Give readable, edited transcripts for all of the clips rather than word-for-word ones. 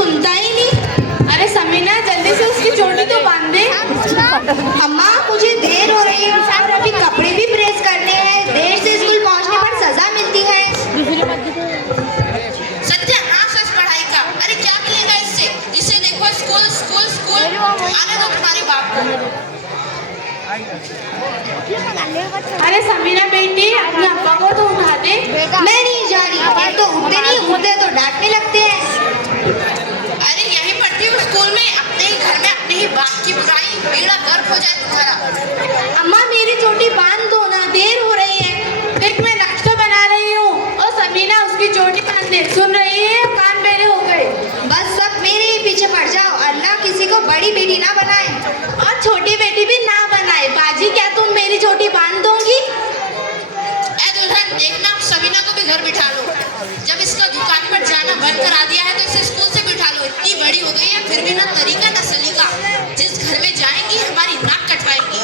सुनता ही नहीं। अरे समीना जल्दी से उसकी चोटी तो बांध दे। अम्मा मुझे देर हो रही है और अभी कपड़े भी प्रेस करने हैं। देर से स्कूल पहुंचने पर सजा मिलती है। सत्यानाश है इस पढ़ाई का। अरे क्या मिलेगा इससे? इसे देखो स्कूल स्कूल स्कूल। आने दो तुम्हारे बाप को। अरे समीना बेटी अपने अब्बा को तो उठा दे। मैं नहीं जा रही। एक तो उठते नहीं, उठते तो डांटने लगते हैं। अरे यहीं पढ़ती हूँ स्कूल में, अपने ही घर में अपने ही बाप की बुराई, बेड़ा गर्क हो जाए तुम्हारा। अम्मा मेरी चोटी बांध दो ना, देर हो रही है। देख मैं नाश्ता बना रही हूँ और समीना उसकी चोटी बांध दे। सुन रही है? कान मेरे हो गए। बस सब मेरे ही पीछे पड़ जाओ। अल्लाह किसी को बड़ी बेटी ना बनाए और छोटी बेटी भी ना बनाए। बाजी क्या तुम मेरी चोटी बांध दोगी? ऐ दुल्हन देखना, समीना को भी घर बिठा लो। जब इसका दुकान पर जाना बंद करा दिया है तो इसे स्कूल से बिठा लो। इतनी बड़ी हो गई है फिर भी ना तरीका ना सलीका। जिस घर में जाएंगी हमारी नाक कटवाएंगी।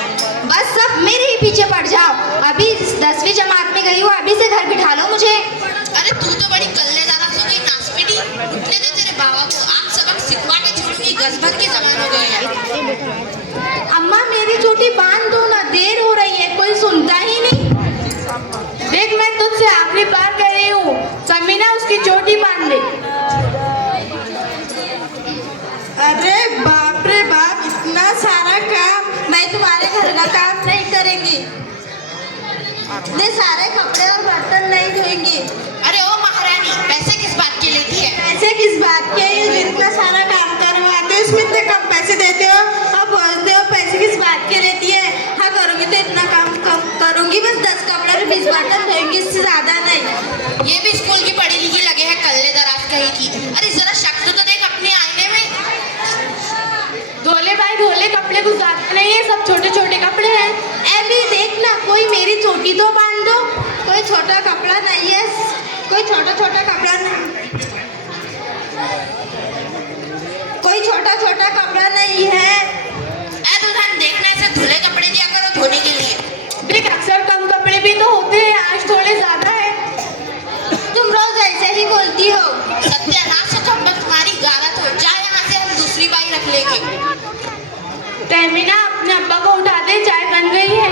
बस सब मेरे ही पीछे पड़ जाओ। अभी 10वीं जमात में गई हूँ, अभी से घर बिठा लो मुझे। अरे तू तो बड़ी कल्लेदारा हो गई नासपीटी। उठने दे तेरे बाबा को, आज सबक सिखवा के छोड़ूंगी। गज भर की जबान हो गई है। अम्मा मेरी चोटी बांध दो ना, देर हो रही है। कोई सुनता ही नहीं। देख मैं तुझसे आखिरी बार कह रही हूँ, समीना उसकी चोटी बांध दे। अरे बाप रे बाप, इतना सारा काम। मैं तुम्हारे घर का काम नहीं करेंगी। इतने सारे कपड़े और बर्तन नहीं धोएंगी। अरे ओ महारानी, पैसे किस बात के लेती है? पैसे किस बात के? ये इतना सारा काम करवाते हो, इसमें इतने कम पैसे देते हो और बोलते हो पैसे किस बात के लेती है। हाँ करूँगी तो इतना काम कम करूँगी, बस 10 कपड़े और 20 बर्तन धोएंगी, इससे ज़्यादा नहीं। ये भी स्कूल की पढ़ी लिखी लगे है कल्लेदार कहीं की। अरे जरा शक्ल तो देख अपने आईने में। धोले भाई धोले, कपड़े कुछ ज्यादा नहीं है, सब छोटे छोटे कपड़े हैं। अभी देखना, कोई मेरी चोटी तो बांध दो। कोई छोटा कपड़ा नहीं है, कोई छोटा छोटा कपड़ा नहीं, कोई छोटा छोटा कपड़ा नहीं है। ऐ दुल्हन देखना, इसे धुले कपड़े दिया करो धोने के लिए। देख अक्सर कम कपड़े भी तो होते हैं, आज थोड़े ज्यादा है। तुम रोज ऐसे ही बोलती हो। सत्यानाश है तुम्हारी गारत हो। जा यहाँ से, हम दूसरी बाई रख लेंगे। तहमीना अपने अब्बा को उठा दे, चाय बन गई है।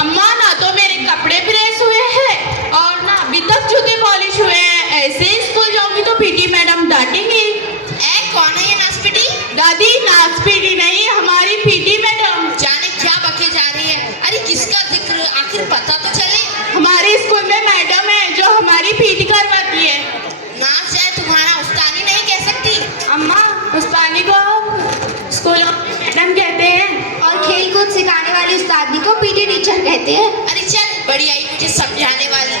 अम्मा ना तो मेरे कपड़े प्रेस हुए हैं और ना अभी तक जूते पॉलिश हुए हैं। ऐसे ही स्कूल जाऊंगी तो पीटी मैडम डांटेंगी। ऐ कौन है ये नासपीटी? दादी नासपीटी नहीं, हमारी पीटी मैडम। जाने क्या बके जा रही है। अरे किसका जिक्र, आखिर पता तो चले। हमारे स्कूल में मैडम है जो हमारी पीटी करवाती है। नाच है तुम्हारा, उस्तानी नहीं कह सकती। अम्मा उस पानी को स्कूलों में मैडम कहते हैं और खेल कूद सिखाने वाली उस्तादी को पीटी टीचर कहते हैं। अरे चल, बड़ी आई मुझे समझाने वाली।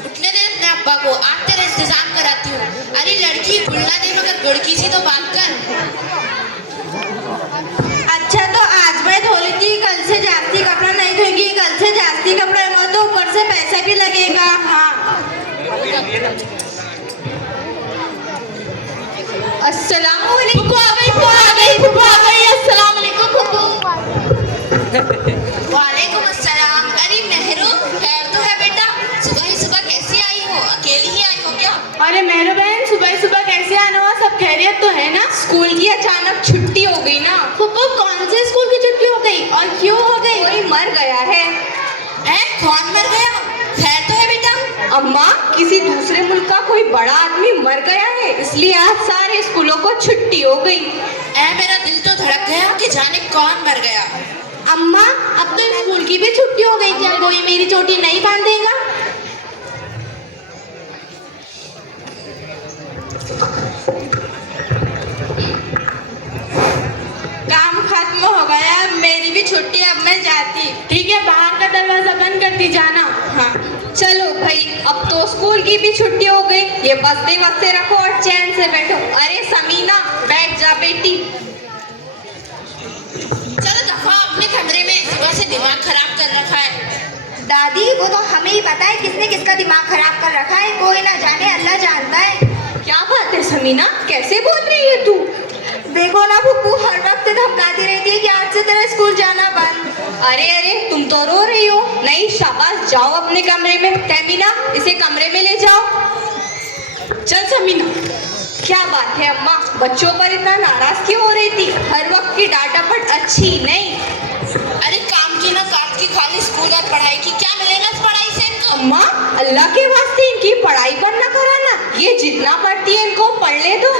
उठने दे अपने अब्बा को, आज तेरा इंतजाम कराती हूँ। अरे लड़की गुल्ला दे मगर गुड़की सी तो बात कर। अच्छा तो आज मैं धो लूंगी, कल से जास्ती कपड़ा नहीं धोएंगी। कल से जास्ती कपड़ा मत तो ऊपर से पैसा भी लगेगा। हाँ अस्सलामुअलैकुम। फुफू आ गई, फुफू आ गई, फुफू आ गई। अस्सलामुअलैकुम फुफू। वालेकुम अस्सलाम। अरे मेहरू, खैर तो है बेटा? सुबह ही सुबह कैसी आई हो? अकेली ही आई हो क्या? अरे मेहरू बहन, सुबह सुबह कैसे आना हुआ? सब खैरियत तो है ना? स्कूल की अचानक छुट्टी हो गई ना। फुफू कौन से स्कूल की छुट्टी हो गई और क्यों हो गई? कोई मर गया है। ऐ कौन मर गया? खैर तो है बेटा? अम्मा किसी दूसरे मुल्क का कोई बड़ा आदमी मर गया है, इसलिए आज सारे स्कूलों को छुट्टी हो गई। ऐ मेरा दिल तो धड़क गया कि जाने कौन मर गया। अम्मा अब तो स्कूल की भी छुट्टी हो गई, क्या कोई मेरी चोटी नहीं बांधेगा? काम खत्म हो गया, मेरी भी छुट्टी, अब मैं जाती। ठीक है, बाहर का दरवाजा बंद करती जाना। हाँ चलो भाई, अब तो स्कूल की भी छुट्टी हो गई। ये बस्ते वस्ते रखो और चैन से बैठो। अरे समीना बैठ जा बेटी। चलो दफा अपने कमरे में, सुबह से दिमाग खराब कर रखा है। दादी वो तो हमें ही पता है किसने किसका दिमाग खराब कर रखा है। कोई ना जाने, अल्लाह जानता है। क्या बात है समीना, कैसे बोल रही है तू? देखो ना फुप्पू हर वक्त धमकाती रहती है कि आज से तेरा स्कूल जाना बंद। अरे अरे तुम तो रो रही हो। नहीं शाबाश, जाओ अपने कमरे में। तहमीना इसे कमरे में ले जाओ। चल समीना। क्या बात है अम्मा, बच्चों पर इतना नाराज क्यों हो रही थी? हर वक्त की डांटापट अच्छी नहीं। अरे काम की ना काट की, खाली स्कूल और पढ़ाई की, क्या मिलेगा इस पढ़ाई से इनको? अम्मा अल्लाह के वास्ते इनकी पढ़ाई बंद न कराना, ये जितना पढ़ती है इनको पढ़ने दो।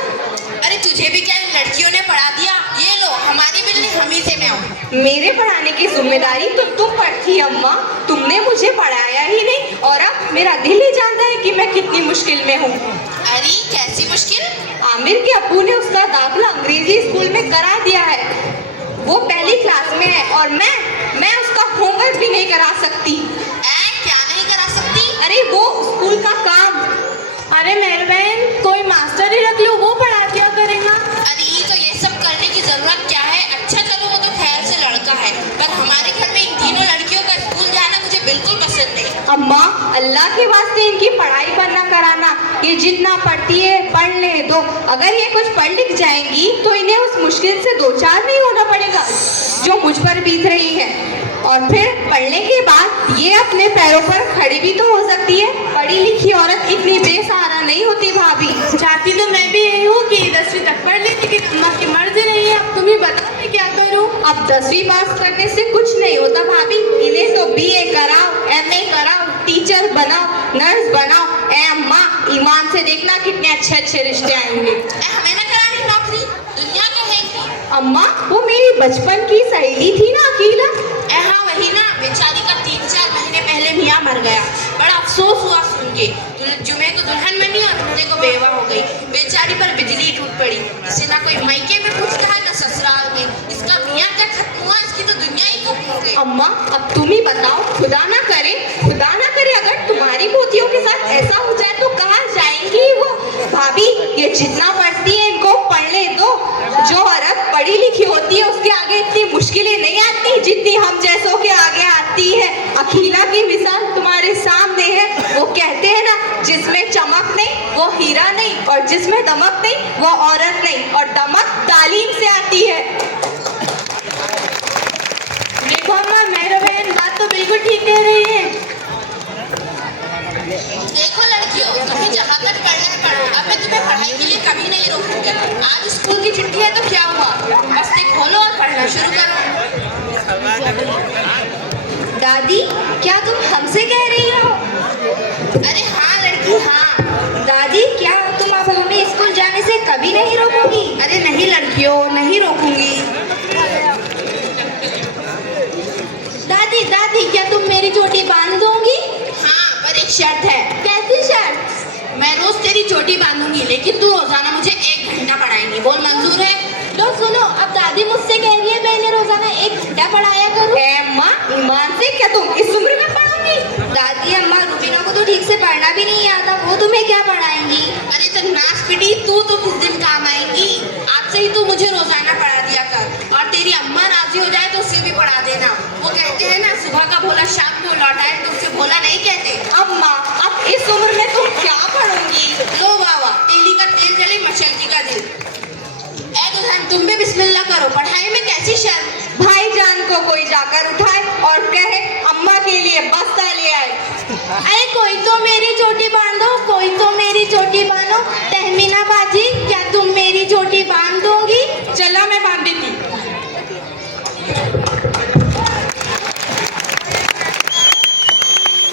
अरे तुझे भी क्या इन लड़कियों ने पढ़ा दिया? ये लो, हमारी बिल्ली हम ही से में आओ। मेरे पढ़ाने की जिम्मेदारी तो तुम पर थी अम्मा, तुमने मुझे पढ़ाया ही नहीं और अब मेरा दिल ही जानता है कि मैं कितनी मुश्किल में हूँ। अरे कैसी मुश्किल? आमिर के अब्बू ने उसका दाखिला अंग्रेजी स्कूल में करा दिया है। वो पहली क्लास में है और मैं उसका होमवर्क भी नहीं करा सकती। क्या नहीं करा सकती? अरे वो स्कूल का काम। अरे मेरे बहन, कोई मास्टर ही रख लो, वो पढ़ा दिया करेगा। अरे तो ये सब करने की जरूरत क्या है? अच्छा चलो वो तो खैर से लड़का है, पर हमारे घर में इन तीनों लड़कियों का स्कूल जाना मुझे बिल्कुल पसंद नहीं। अम्मा अल्लाह के वास्ते इनकी पढ़ाई पर ना कराना, ये जितना पढ़ती है पढ़ने दो। अगर ये कुछ पढ़ लिख जाएंगी तो इन्हें उस मुश्किल से दो चार नहीं होना पड़ेगा जो मुझ पर बीत रही है। और फिर पढ़ने के बाद ये अपने पैरों पर खड़ी भी तो हो सकती है। पढ़ी लिखी औरत इतनी बेसहारा नहीं होती भाभी। चाहती तो मैं भी यही हूँ कि 10वीं तक पढ़ ली, लेकिन अम्मा की मर्जी नहीं है। अब तुम ही बताओ मैं क्या करूँ? अब 10वीं पास करने से कुछ नहीं होता भाभी, इन्हें तो BA कराओ, MA कराओ, टीचर बनाओ, नर्स बनाओ। ए अम्मा, ईमान से देखना कितने अच्छे अच्छे रिश्ते आएंगे। हमें ना करानी नौकरी, दुनिया कहेगी। अम्मा वो मेरी बचपन की सहेली थी ना अकीला। हाँ वही ना, बेचारी का 3-4 महीने पहले मियाँ मर गया, बड़ा अफसोस हुआ सुन के। जुमे को दुल्हन बनी और दूल्हे को बेवा हो गई। बेचारी पर बिजली टूट पड़ी, इसे ना कोई मायके में पूछता है ना ससुराल में। इसका मियाँ का खत्म हुआ, इसकी तो दुनिया ही खत्म हो गई। अम्मा अब तुम ही बताओ, खुदा ना करे अगर तुम्हारी पोतियों के साथ ऐसा हो जाए तो कहाँ जाएंगी वो? भाभी ये जितना पढ़ती है इनको पढ़ने दो। जो औरत पढ़ी लिखी होती है उसके आगे इतनी मुश्किलें नहीं आती जितनी हम जैसों के आगे आती है। अखीला की मिसाल तुम्हारे सामने है। वो कहते हैं ना, जिसमें चमक नहीं वो हीरा नहीं, और जिसमें दमक नहीं वो औरत नहीं, और दमक तालीम से आती है। देखो अम्मा, मेरा बहन बात तो बिल्कुल ठीक कह रही है। देखो लड़कियों, तुम्हें जहाँ तक पढ़ना है पढ़ो, अब मैं तुम्हें पढ़ाई के लिए कभी नहीं रोकूंगी। आज स्कूल की छुट्टी है तो क्या हुआ, बस्ते खोलो और पढ़ना शुरू करो। दादी क्या तुम हमसे कह रही हो? अरे हाँ लड़की हाँ। दादी क्या तुम अब हमें स्कूल जाने से कभी नहीं रोकोगी? अरे नहीं लड़कियों, नहीं रोकूंगी। दादी दादी क्या तुम मेरी चोटी बांध दोगी? हाँ पर एक शर्त है। कैसी शर्त? मैं रोज तेरी चोटी बांधूंगी, लेकिन तू रोजाना मुझे 1 घंटा पढ़ाएंगी। बोल मंजूर है? लो सुनो, अब दादी मुझसे कह रही है मैं इन्हें रोजाना 1 घंटा पढ़ाया करूँ। अम्मा ईमान से क्या तुम इस उम्र में पढ़ोगी? दादी अम्मा रूबीना को तो ठीक से पढ़ना भी नहीं आता, वो तुम्हें क्या पढ़ाएंगी? अरे तो नाच पिटी तू तो किस दिन काम आएगी। आज से ही तू मुझे रोजाना पढ़ा दिया कर, और तेरी अम्मा राजी हो जाए तो उसे भी पढ़ा देना। वो कहते हैं ना, सुबह का भोला शाम को लौटाए, तो उसे भोला नहीं कहते। अम्मा अब इस उम्र में तुम क्या पढ़ोगी? लो बाबा, तेली का तेल जले मचलती का दिल। ए दुल्हन तुम भी बिस्मिल्लाह करो, पढ़ाई में कैसी शर्म। भाईजान को कोई जाकर उठाए और कहे अम्मा के लिए बस्ता ले आए। अरे कोई तो मेरी चोटी बांधो, कोई तो मेरी चोटी बांधो।